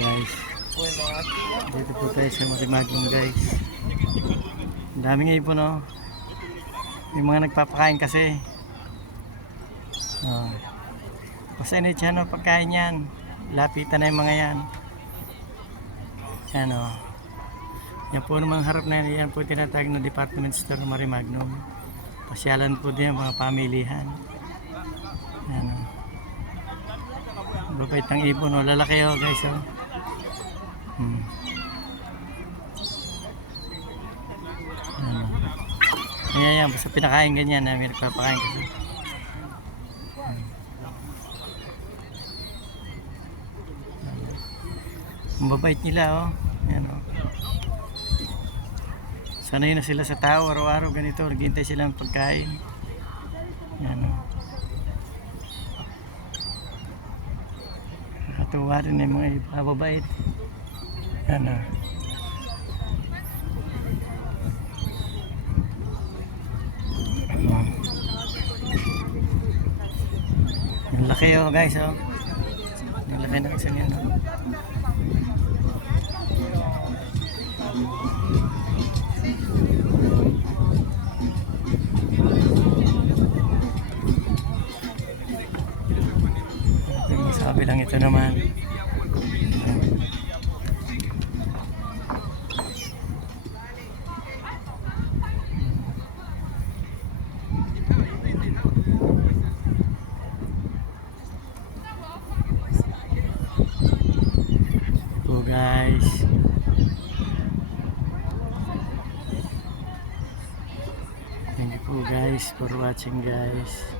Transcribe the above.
guys. Dito po tayo sa Marimaglon guys. Ang daming ibon oh. May mga nagpapakain kasi. Oh. Pasanay dyan oh, pagkain yan. Lapitan na yung mga yan. Yan oh. Yan po naman harap na yan po tinatag na department store Marimaglon. Pasyalan po din mga pamilihan. Yan oh. Babait ng ibon oh. Lalaki oh guys oh. Ayan, basta pinakain ganyan na may nagpapakain kasi. Ang babait nila oh. Ayan oh. Sanay na sila sa tao araw-araw ganito, naghihintay sila ng pagkain. Ayan oh. Nakatuwa rin yung mga iba, babait. Ayan oh. Ang laki oh guys oh. Ang laki ng isang yan oh. Sabi lang ito naman. So guys. Thank you po guys for watching guys.